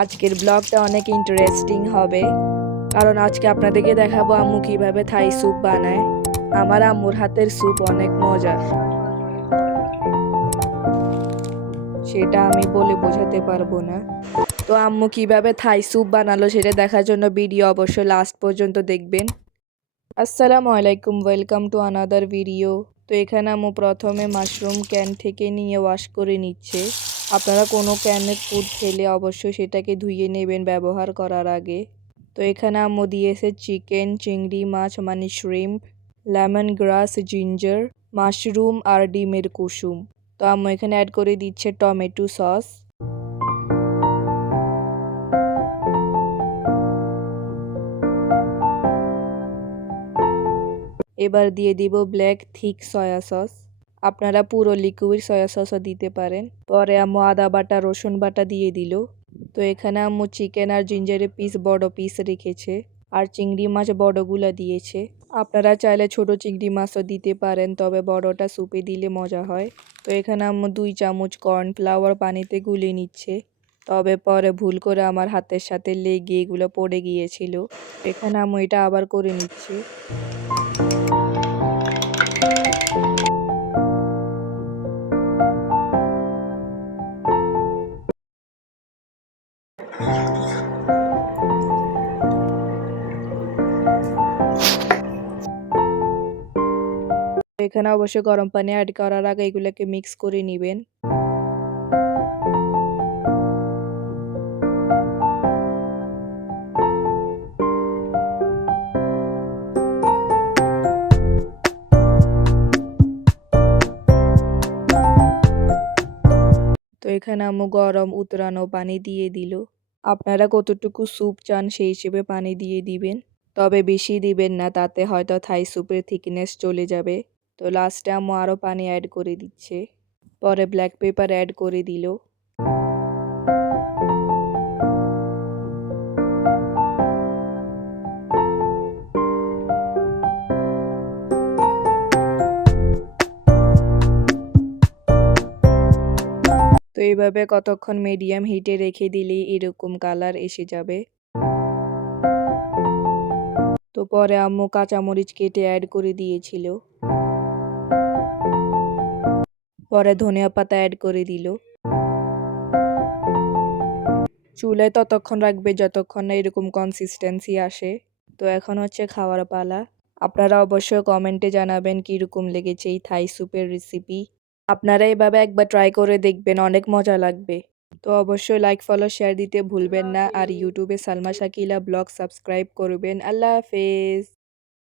আজকের ব্লগটা অনেক ইন্টারেস্টিং হবে, কারণ আজকে আপনাদেরকে দেখাবো আম্মু কিভাবে থাই স্যুপ বানায়। আমার আম্মুর হাতের স্যুপ অনেক মজা, সেটা আমি বলে বোঝাতে পারবো না। তো আম্মু কিভাবে থাই স্যুপ বানালো সেটা দেখার জন্য ভিডিও অবশ্যই লাস্ট পর্যন্ত দেখবেন। আসসালামু আলাইকুম, ওয়েলকাম টু আনাদার ভিডিও। তো এখানে আম্মু প্রথমে মাশরুম ক্যান থেকে নিয়ে ওয়াশ করে নিচ্ছে। আপনারা কোনো ক্যানের ফুড খেলে অবশ্যই সেটাকে ধুয়ে নেবেন ব্যবহার করার আগে। তো এখানে আম্মু দিয়েছে চিকেন, চিংড়ি মাছ মানে shrimp, lemon grass, ginger, mushroom আর ডিমের কুসুম। তো আম্মু এখানে অ্যাড করে দিচ্ছে টমেটো সস। এবার দিয়ে দিব ব্ল্যাক থিক সয়া সস। আপনারা পুরো লিকুইড সয়া সসও দিতে পারেন। পরে আম্মু আদা বাটা, রসুন বাটা দিয়ে দিল। তো এখানে আম্মু চিকেন আর জিঞ্জারের পিস বড় পিস রেখেছে, আর চিংড়ি মাছ বড়গুলা দিয়েছে। আপনারা চাইলে ছোট চিংড়ি মাছও দিতে পারেন, তবে বড়টা স্যুপে দিলে মজা হয়। তো এখানে আম্মু 2 চামচ কর্নফ্লাওয়ার পানিতে গুলিয়ে নিচ্ছে, তবে পরে ভুল করে আমার হাতের সাথে লেগে এগুলো পড়ে গিয়েছিল। এখানে আম্মু এটা আবার করে নিচ্ছে। এখানে অবশ্যই গরম পানি অ্যাড করার আগে এগুলোকে মিক্স করে নেবেন। তো এখানে আম্মু গরম উতরানো পানি দিয়ে দিল। আপনারা কতটুকু স্যুপ চান সেই হিসেবে পানি দিয়ে দিবেন, তবে বেশি দিবেন না, তাতে হয়তো থাই স্যুপের থিকনেস চলে যাবে। তো লাস্টে আম্মু আরও পানি অ্যাড করে দিচ্ছে। পরে ব্ল্যাক পেপার অ্যাড করে দিল। তো এইভাবে কতক্ষণ মিডিয়াম হিটে রেখে দিলেই এরকম কালার এসে যাবে। তো পরে আম্মু কাঁচামরিচ কেটে অ্যাড করে দিয়েছিল। পরে ধনিয়া পাতা অ্যাড করে দিল। চুলায় ততক্ষণ রাখবে যতক্ষণ না এরকম কনসিস্টেন্সি আসে। তো এখন হচ্ছে খাওয়ার পালা। আপনারা অবশ্যই কমেন্টে জানাবেন কীরকম লেগেছে এই থাই স্যুপের রেসিপি। আপনারা এভাবে একবার ট্রাই করে দেখবেন, অনেক মজা লাগবে। তো অবশ্যই লাইক, ফলো, শেয়ার দিতে ভুলবেন না। আর ইউটিউবে সালমা শাকিলা ব্লগ সাবস্ক্রাইব করবেন। আল্লাহ হাফেজ।